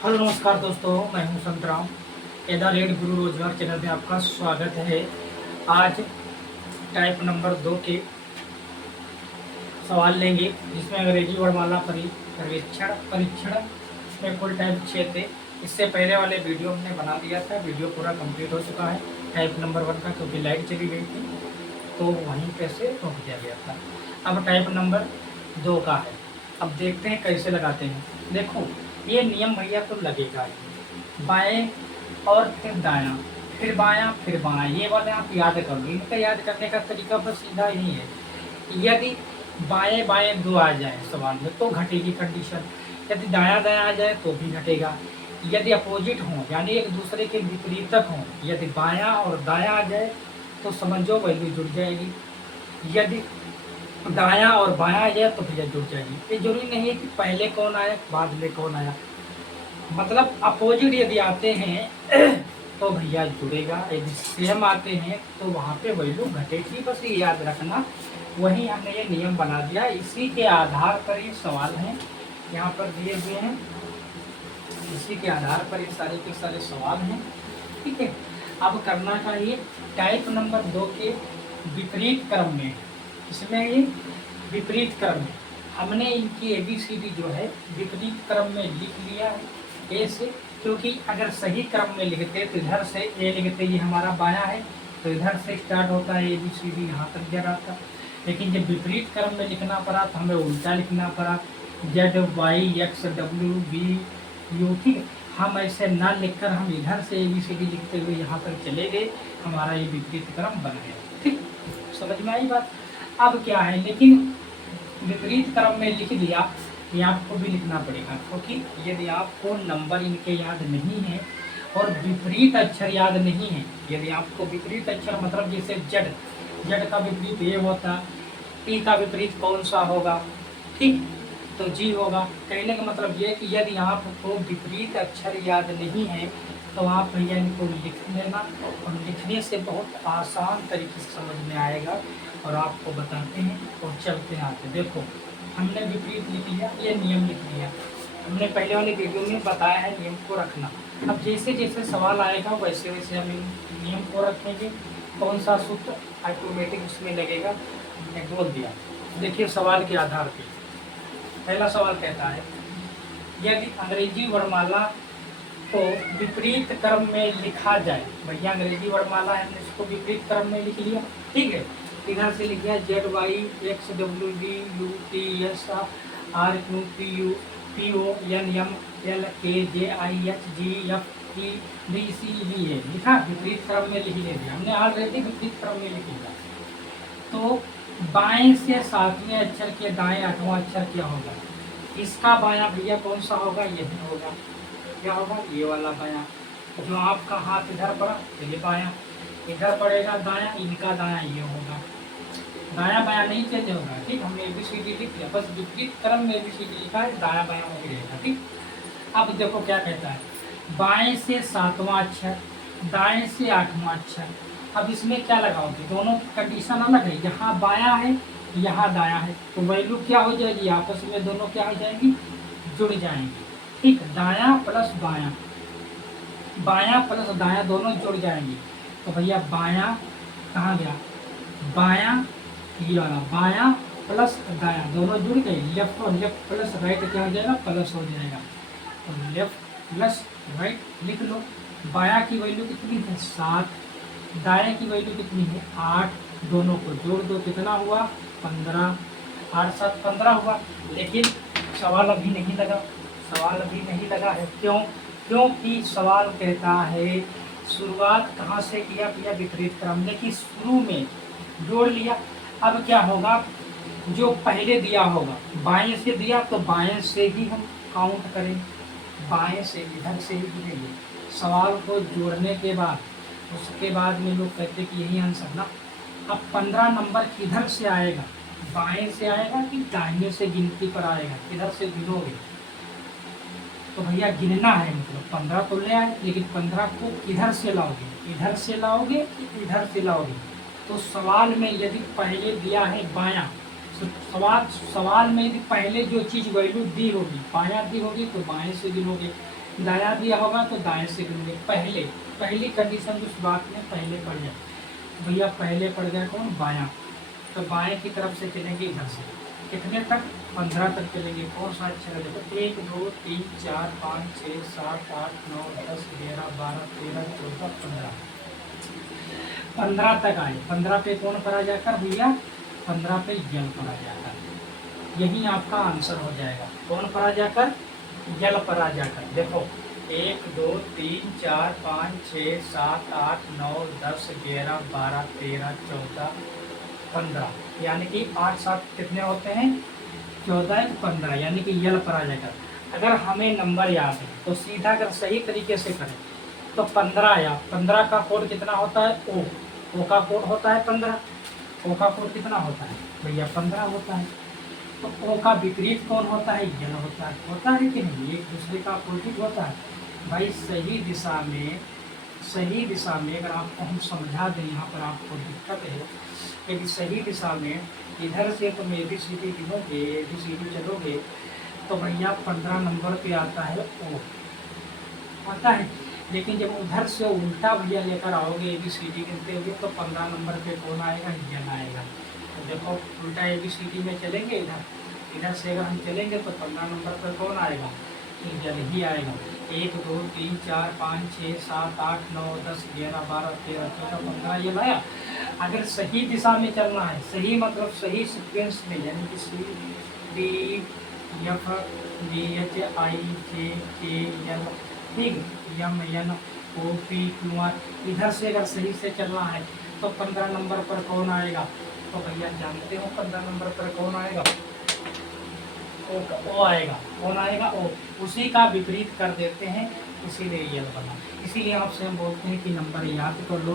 Hello नमस्कार दोस्तों, मैं हूं संतराम। @गुरु रोजगार चैनल में आपका स्वागत है। आज टाइप नंबर 2 के सवाल लेंगे, जिसमें अंग्रेजी वर्णमाला पर्यवेक्षण परीक्षण में कुल टाइप 6 थे। इससे पहले वाले वीडियो हमने बना दिया था, वीडियो पूरा कंप्लीट हो चुका है टाइप नंबर 1 का, क्योंकि लाइट चली गई थी तो वहीं पे से रोक दिया गया था। अब टाइप नंबर 2 का है। अब देखते हैं कैसे लगाते हैं। देखो, ये नियम भैया तो लगेगा ही, बाएं और फिर दायां, फिर बायां फिर बायां, ये वाले आप याद कर लो। इनका याद करने का तरीका बस सीधा ही है। यदि बाएं बाएं दो आ जाए सवाल में तो घटेगी कंडीशन, यदि दायां दायां आ जाए तो भी घटेगा। यदि अपोजिट हो यानी एक दूसरे के विपरीतक हो, यदि बायां और दायां आ जाए तो समझो वैल्यू जुड़ जाएगी। यदि दायां और बायां आ जाए तो भैया जुड़ जाएगी। ये जरूरी नहीं है कि पहले कौन आया बाद में कौन आया, मतलब अपोजिट यदि आते हैं तो भैया जुड़ेगा, यदि सेम आते हैं तो वहाँ पे वैल्यू घटेगी। बस ये याद रखना, वही हमने ये नियम बना दिया। इसी के आधार पर ये सवाल हैं यहाँ पर दिए हुए हैं, इसी के आधार पर ये सारे के सारे सवाल हैं। ठीक है, अब करना चाहिए टाइप नंबर 2 के विपरीत क्रम में। इसमें ये विपरीत क्रम में हमने इनकी ABCD जो है विपरीत क्रम में लिख लिया है ए से, क्योंकि अगर सही क्रम में लिखते तो इधर से ए लिखते, ये हमारा बायां है तो इधर से स्टार्ट होता है ABCD, यहाँ तक जा रहा था। लेकिन जब विपरीत क्रम में लिखना पड़ा तो हमें उल्टा लिखना पड़ा, ZYXWBU। ठीक है, हम ऐसे ना लिखकर हम इधर से ABCD लिखते हुए यहाँ तक चले गए, हमारा ये विपरीत क्रम बन गया। ठीक, समझ में आई बात। अब क्या है, लेकिन विपरीत क्रम में लिख दिया, ये आपको भी लिखना पड़ेगा, क्योंकि यदि आपको नंबर इनके याद नहीं है और विपरीत अक्षर याद नहीं है, यदि आपको विपरीत अक्षर मतलब जैसे जड का विपरीत ये होता, टी का विपरीत कौन सा होगा, ठीक, तो जी होगा। कहने का मतलब ये कि यदि आपको विपरीत अक्षर याद नहीं है तो आप भैया इनको लिख लेना, और लिखने से बहुत आसान तरीके से समझ में आएगा। और आपको बताते हैं और चलते आते। देखो, हमने विपरीत लिख लिया, ये नियम लिख लिया, हमने पहले वाले वीडियो में बताया है नियम को रखना। अब जैसे जैसे सवाल आएगा वैसे वैसे हम इन नियम को रखेंगे। कौन सा सूत्र ऑटोमेटिक उसमें लगेगा, हमने बोल दिया। देखिए सवाल के आधार पर पहला सवाल कहता है, यदि अंग्रेजी वर्णमाला को विपरीत क्रम में लिखा जाए। भैया अंग्रेजी वर्णमाला है, हमने इसको विपरीत क्रम में लिख लिया। ठीक है, इधर से लिख दिया ZYXWBUTSRQPUNMLKJIHGFEBCDE, लिखा, विपरीत क्रम में लिख दिया हमने, ऑलरेडी विपरीत क्रम में लिख लिया। तो बाएं से सातवें अक्षर के दाएं आठवां अक्षर क्या होगा, इसका बायां भैया कौन सा होगा, यही होगा। क्या होगा, ये वाला बायां। जो आपका हाथ इधर पड़ा तो ये बायां, इधर पड़ेगा दायां, इनका दायां ये होगा। दायां बायां नहीं चेंज होगा। ठीक, हमने ABCD लिख लिया, बस विपरीत क्रम में ABCD लिखा है, दायां बायां वही रहेगा। ठीक, अब देखो क्या कहता है, बाएं से सातवां अक्षर, दाएं से आठवां अक्षर। अब इसमें क्या लगाओगे, दोनों कंडीशन अलग है, यहाँ बायां है यहाँ दायां है, तो वैल्यू क्या हो जाएगी, आपस में दोनों क्या हो जाएंगी, जुड़ जाएंगी। ठीक, दायां प्लस बायां, बायां प्लस दायां दोनों जुड़ जाएंगी। तो भैया बायां कहाँ गया, बायां, ये वाला बायां प्लस दायां दोनों जुड़ गए, लेफ्ट और लेफ्ट प्लस राइट क्या हो जाएगा, प्लस हो जाएगा। तो लेफ्ट प्लस राइट लिख लो। बायां की वैल्यू कितनी है 7, दाएं की वैल्यू कितनी है 8, दोनों को जोड़ दो, कितना हुआ 15, 8 7 15 हुआ। लेकिन सवाल अभी नहीं लगा, सवाल अभी नहीं लगा है, क्यों, क्योंकि सवाल कहता है शुरुआत कहाँ से किया भैया, विपरीत क्रम। देखिए शुरू में जोड़ लिया, अब क्या होगा, जो पहले दिया होगा, बाएं से दिया तो बाएं से ही हम काउंट करें, बाएं से इधर से ही गिनेंगे। सवाल को जोड़ने के बाद उसके बाद में लोग कहते कि यही आंसर ना। अब 15 नंबर किधर से आएगा, बाएं से आएगा कि दाहिने से गिनती पर आएगा, किधर से गिनोगे, तो भैया गिनना है, मतलब 15 तो ले आए, लेकिन 15 को किधर से लाओगे, इधर से लाओगे कि इधर से लाओगे। तो सवाल में यदि पहले दिया है बायां, सवाल में यदि पहले जो चीज़ वैल्यू दी होगी बायां दी होगी तो बाएं से गिनोगे, दाया दिया होगा तो दाएं से गिनेंगे। पहले पहली कंडीशन जो शुरुआत में पहले पड़ जाए, भैया पहले पड़ गया कौन, बायां, तो बाएं की तरफ से चलेंगे इधर से, कितने तक, 15 तक चलेंगे। कौन सा अक्षर है, देखो 1 2 3 4 5 6 7 8 9 10 11 12 13 14 15, 15 तक आए। 15 पे कौन पर आ जाकर भैया, 15 पे यल पर आ जाकर, यही आपका आंसर हो जाएगा। कौन पर आ जाकर, यल पर आ जाकर। देखो 1 2 3 4 5 6 7 8 9 10 11 12 13 14 15, यानी कि 8 7 कितने होते हैं, 14 15, यानी कि यल पर आ जाएगा। अगर हमें नंबर याद है तो सीधा अगर सही तरीके से करें तो 15 आया। 15 का कोड कितना होता है, ओ का कोड होता है 15, ओ का कोड कितना होता है भैया 15 होता है। तो ओ का विपरीत कौन होता है, यल होता है कि नहीं, एक दूसरे का अपोजिट होता है भाई। सही दिशा में अगर आपको हम समझा दें, यहाँ पर आपको दिक्कत है, यदि सही दिशा में इधर से तुम ABCD गिनोगे, ABCD चलोगे तो भैया 15 नंबर पे आता है ओ, आता है। लेकिन जब उधर से उल्टा भैया लेकर आओगे ABCD गिनते हुए तो 15 नंबर पे कौन आएगा, यल आएगा। तो देखो उल्टा ABCD में चलेंगे, इधर से अगर हम चलेंगे तो 15 नंबर पर कौन आएगा, यल ही आएगा। 1 2 3 4 5 6 7 8 9 10 11 12 13 14 15 ये लाया। अगर सही दिशा में चलना है, सही मतलब सही सीक्वेंस में, यानी कि CDEF GHIJKL, ठीक, MNOPQR, इधर से अगर सही से चलना है तो 15 नंबर पर कौन आएगा, तो भैया जानते हो 15 नंबर पर कौन आएगा, ओ आएगा। कौन आएगा, ओ। उसी का विपरीत कर देते हैं, इसीलिए यल बना। इसीलिए आपसे हम बोलते हैं कि नंबर याद कर लो।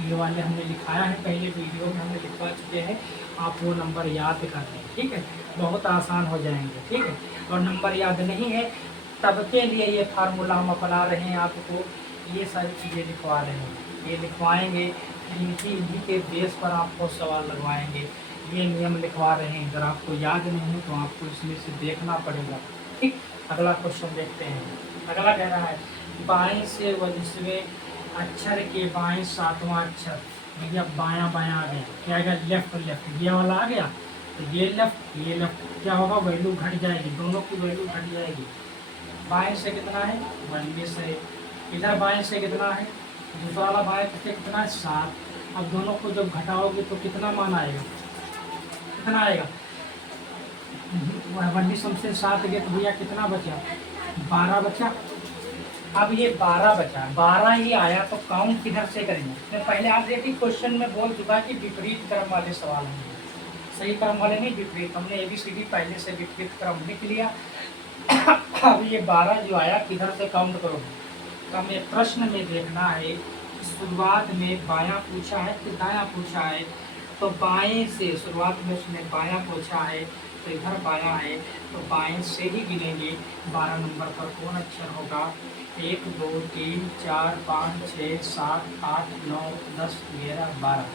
ये वाले हमने लिखाया है, पहले वीडियो में हमने लिखवा चुके हैं, आप वो नंबर याद कर लें, ठीक है, बहुत आसान हो जाएंगे, ठीक है। और नंबर याद नहीं है तब के लिए ये फार्मूला हम अपना रहे हैं, आपको ये सारी चीज़ें लिखवा रहे हैं, ये लिखवाएंगे, इन्हीं के बेस पर आपको सवाल लगवाएंगे। ये नियम लिखवा रहे हैं, अगर आपको याद नहीं है तो आपको इसमें से देखना पड़ेगा, ठीक। अगला क्वेश्चन देखते हैं। अगला कह रहा है बाएं से 22वें अक्षर के बाएं 7वां अक्षर, भैया बायां बायां आ गया, क्या आएगा, लेफ्ट लेफ्ट, ये वाला आ गया तो ये लेफ्ट क्या होगा, वैल्यू घट जाएगी, दोनों की वैल्यू घट जाएगी। बाएं से कितना है, 22 है, इधर बाएं से कितना है, दूसरा वाला बाएं से कितना है, 7। अब दोनों को जब घटाओगे तो कितना मान आएगा, कितना आएगा, 22 हमसे 7 गए तो भैया कितना बचा, 12 बचा। अब ये 12 बचा, 12 ही आया तो काउंट किधर से करेंगे। मैं पहले आप देखिए क्वेश्चन में बोल चुका कि विपरीत क्रम वाले सवाल होंगे, सही क्रम वाले नहीं, विपरीत। हमने ABCD पहले से विपरीत क्रम लिख लिया। अब ये 12 जो आया किधर से काउंट करोगे, तो हमें प्रश्न में देखना है शुरुआत में बायां पूछा है कि दायां पूछा है, तो बाएं से शुरुआत में उसने बायां पूछा है तो इधर बायां है तो बाएं से ही गिनेंगे। 12 नंबर पर कौन अक्षर होगा, 1 2 3 4 5 6 7 8 9 10 11 12,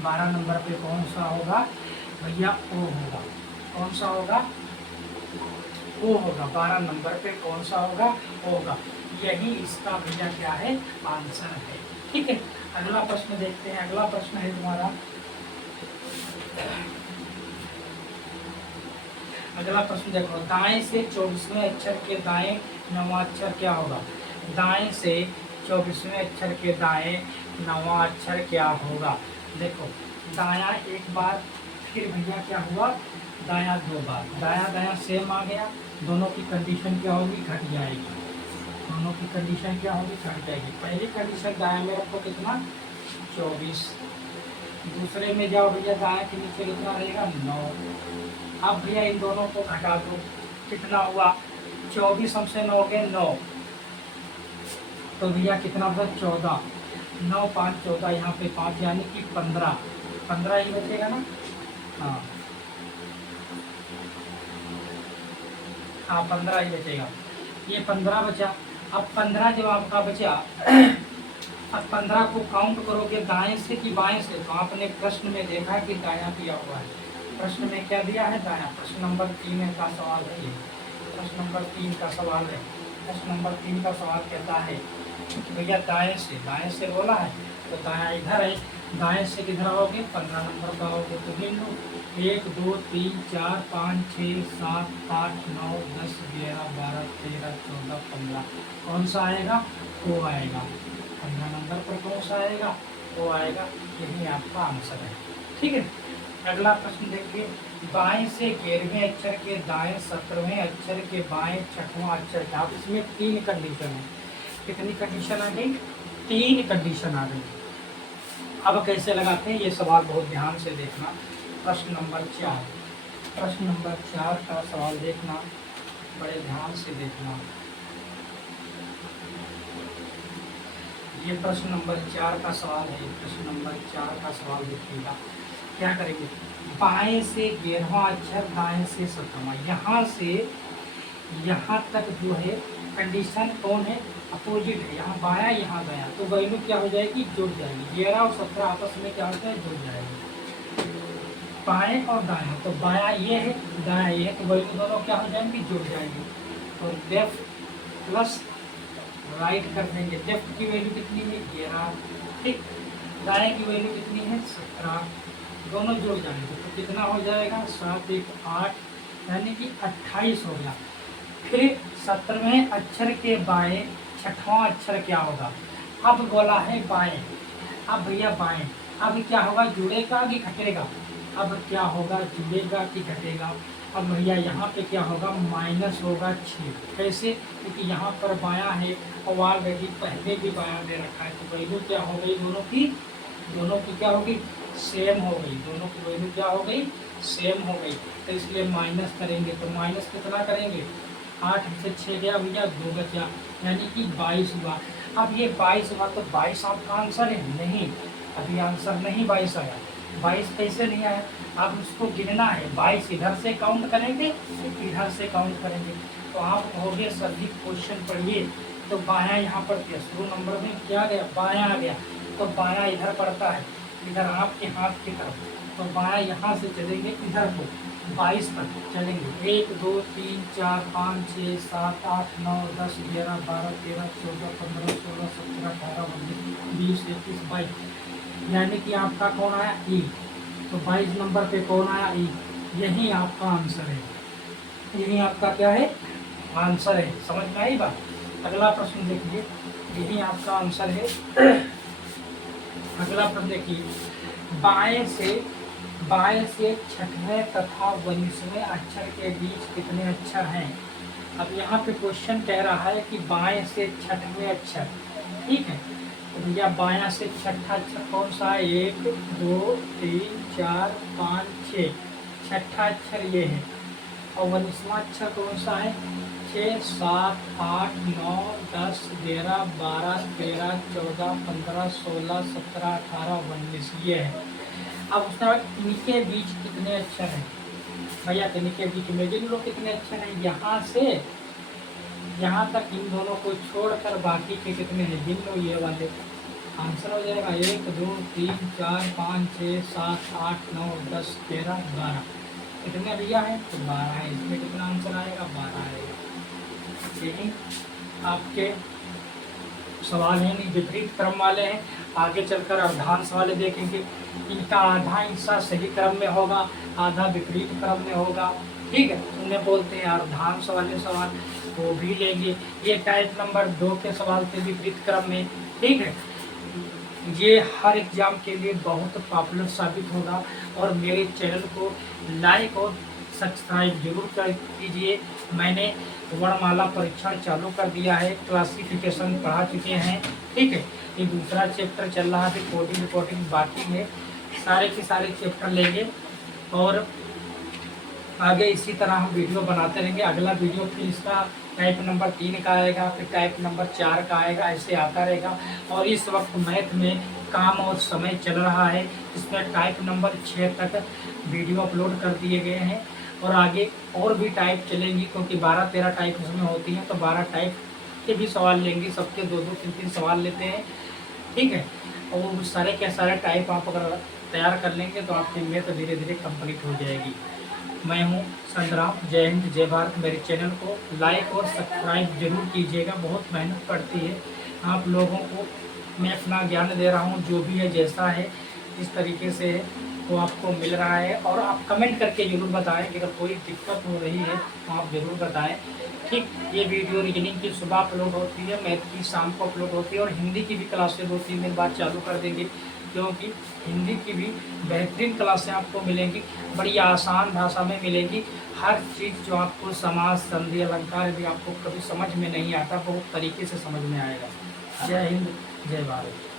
12 नंबर पे कौन सा होगा भैया, ओ होगा। कौन सा होगा, ओ होगा। 12 नंबर पे कौन सा होगा, ओ होगा। यही इसका भैया क्या है, आंसर है, ठीक है। अगला प्रश्न देखते हैं। अगला प्रश्न है तुम्हारा, अगला प्रश्न देखो, दाएं से 24वें अक्षर के दाएं 9वां अक्षर क्या होगा, दाएं से 24वें अक्षर के दाएं 9वां अक्षर क्या होगा। देखो दायां एक बार, फिर भैया क्या हुआ, दायां 2 बार, दायां दायां सेम आ गया, दोनों की कंडीशन क्या होगी, घट जाएगी, दोनों की कंडीशन क्या होगी, घट जाएगी। पहली कंडीशन दायां में रखो कितना, 24, दूसरे में जाओ भैया दाएं के नीचे कितना रहेगा, 9। अब भैया इन दोनों को घटा दो, कितना हुआ, 24 हमसे 9 गए 9, तो भैया कितना हुआ, 14, 9 5 14, यहाँ पे 5 यानी कि 15, 15 ही बचेगा ना, हाँ हाँ 15 ही बचेगा, ये 15 बचा। अब 15 जब आपका बचा, अब 15 को काउंट करोगे दाएं से कि बाएं से, तो आपने प्रश्न में देखा कि दायां दिया हुआ है, प्रश्न में क्या दिया है, दायां। प्रश्न नंबर 3 का सवाल है ये, प्रश्न नंबर 3 का सवाल है, प्रश्न नंबर 3 का सवाल कहता है कि भैया दाएं से बोला है तो दायां इधर है, दाएं से किधर आओगे 15 नंबर का आओगे तो गिन लो 1 2 3 4 5 6 7 8 9 10 11 12 13 14 15 कौन सा आएगा वो आएगा 15 नंबर पर कौन सा आएगा वो आएगा, यही आपका आंसर है। ठीक है, अगला प्रश्न देखिए, बाएं से 11वें अक्षर के दाएं 17वें अक्षर के बाएं 6वां अक्षर क्या, आप इसमें 3 कंडीशन है। कितनी कंडीशन आ गई 3 कंडीशन आ गई। अब कैसे लगाते हैं ये सवाल बहुत ध्यान से देखना। प्रश्न नंबर 4 का सवाल देखना, बड़े ध्यान से देखना। ये प्रश्न नंबर 4 का सवाल है। प्रश्न नंबर 4 का सवाल देखिएगा, क्या करेंगे, बाएं से 11वां अक्षर दाएं से 17वां, यहाँ से यहाँ तक जो है कंडीशन कौन है, अपोजिट है। यहाँ बायां यहाँ गया तो वैल्यू क्या हो जाएगी, जुड़ जाएगी। 11 और 17 आपस में क्या होता है, जुड़ जाएगी। बाएं और दाएं, तो बायां ये है दायां ये है, तो वैल्यू दोनों क्या हो जाएंगी, जुड़ जाएंगी। तो लेफ्ट प्लस राइट कर देंगे। लेफ्ट की वैल्यू कितनी है 11, ठीक, दाएं की वैल्यू कितनी है 17, दोनों जुड़ जाएंगे तो कितना हो जाएगा 7 1 8, यानी कि 28 हो गया। फिर 17वें अक्षर के बाएं 6वां अक्षर क्या होगा, अब बोला है बाएं, अब भैया बाएं, अब क्या होगा, जुड़ेगा कि घटेगा, अब क्या होगा, जुड़ेगा कि घटेगा। अब भैया यहाँ पे क्या होगा, माइनस होगा 6, कैसे, क्योंकि यहाँ पर बायां है और ऑलरेडी पहले भी बायां दे रखा है, तो वैल्यू क्या हो गई, दोनों की क्या होगी, सेम हो गई, दोनों की वैल्यू क्या हो गई, सेम हो गई। तो इसलिए माइनस करेंगे, तो माइनस कितना करेंगे, 8 से 6 गया भैया, 2 बचा, यानी कि 22 हुआ। अब ये 22 हुआ तो 22 आपका आंसर है, नहीं अभी आंसर नहीं 22 आया। 22 कैसे नहीं आया, अब उसको गिनना है, 22 इधर से काउंट करेंगे इधर से काउंट करेंगे। तो आप कहोगे सर जी क्वेश्चन पढ़िए, तो बायां यहाँ पर शुरू नंबर में क्या गया, बायां आ गया, तो बायां इधर पड़ता है, इधर आपके हाथ की तरफ, तो बायां यहाँ से चलेंगे इधर को 22 तक चलेंगे, 1 2 3 4 5 6 7 8 9 10 11 12 13 14 15 16 17 18 19 20 21 22, यानी कि आपका कौन आया ई, तो 22 नंबर पे कौन आया ई, यही आपका आंसर है, यही आपका क्या है, आंसर है। समझ में आई बात। अगला प्रश्न देखिए, यही आपका आंसर है। अगला प्रश्न देखिए, बाएं से 6वें तथा 19वें अक्षर के बीच कितने अक्षर हैं। अब यहाँ पे क्वेश्चन कह रहा है कि बाएं से 6वें अक्षर, ठीक है, तो भैया बायां से 6ठा अक्षर कौन सा है, 1 2 3 4 5 6, 6ठा अक्षर ये है, और 19वां अक्षर कौन सा है, 6 7 8 9 10 11 12 13 14 15 16 17 18 19 ये है। अब उसका इनके बीच कितने अक्षर हैं, भैया इनके बीच में गिन लो कितने अक्षर हैं, यहाँ से यहाँ तक इन दोनों को छोड़कर बाकी के कितने हैं, गिन लो, ये वाले आंसर हो जाएगा 1 2 3 4 5 6 7 8 9 10 11 12, कितने भैया है, तो 12 है, इसमें कितना आंसर आएगा, 12 आएगा। यही आपके सवाल हैं, विपरीत क्रम वाले हैं। आगे चलकर अर्धांश वाले देखेंगे, इनका आधा हिस्सा सही क्रम में होगा, आधा विपरीत क्रम में होगा, ठीक है, उन्हें बोलते हैं अर्धांश वाले सवाल, वो भी लेंगे। ये टाइप नंबर 2 के सवाल थे विपरीत क्रम में, ठीक है, ये हर एग्जाम के लिए बहुत पॉपुलर साबित होगा। और मेरे चैनल को लाइक और सब्सक्राइब जरूर कर कीजिए। मैंने वर्णमाला परीक्षण चालू कर दिया है, क्लासिफिकेशन पढ़ा चुके हैं, ठीक है, ये दूसरा चैप्टर चल रहा है, कोडिंग बाकी है, सारे के सारे चैप्टर लेंगे और आगे इसी तरह हम वीडियो बनाते रहेंगे। अगला वीडियो फिर इसका टाइप नंबर 3 का आएगा, फिर टाइप नंबर 4 का आएगा, ऐसे आता रहेगा। और इस वक्त मैथ में काम और समय चल रहा है, इसमें टाइप नंबर 6 तक वीडियो अपलोड कर दिए गए हैं और आगे और भी टाइप चलेंगी, क्योंकि 12-13 टाइप उसमें होती हैं, तो 12 टाइप के भी सवाल लेंगे, सबके 2-2 3-3 सवाल लेते हैं, ठीक है। और वो सारे के सारे टाइप आप अगर तैयार कर लेंगे तो आपकी मैथ धीरे धीरे कंप्लीट हो जाएगी। मैं हूँ संग्राम। जय हिंद, जय भारत। मेरे चैनल को लाइक और सब्सक्राइब जरूर कीजिएगा, बहुत मेहनत पड़ती है आप लोगों को। मैं अपना ज्ञान दे रहा हूँ, जो भी है जैसा है जिस तरीके से है वो आपको मिल रहा है। और आप कमेंट करके ज़रूर बताएं कि अगर कोई दिक्कत हो रही है तो आप ज़रूर बताएं। ठीक, ये वीडियो रीजनिंग की सुबह अपलोड होती है, मैथ की शाम को अपलोड होती है, और हिंदी की भी क्लासें 2-3 दिन बाद चालू कर देंगे, क्योंकि हिंदी की भी बेहतरीन क्लासें आपको मिलेंगी, बड़ी आसान भाषा में मिलेंगी। हर चीज़ जो आपको समास संधि अलंकार भी आपको कभी समझ में नहीं आता, बहुत तरीके से समझ में आएगा। जय हिंद, जय भारत।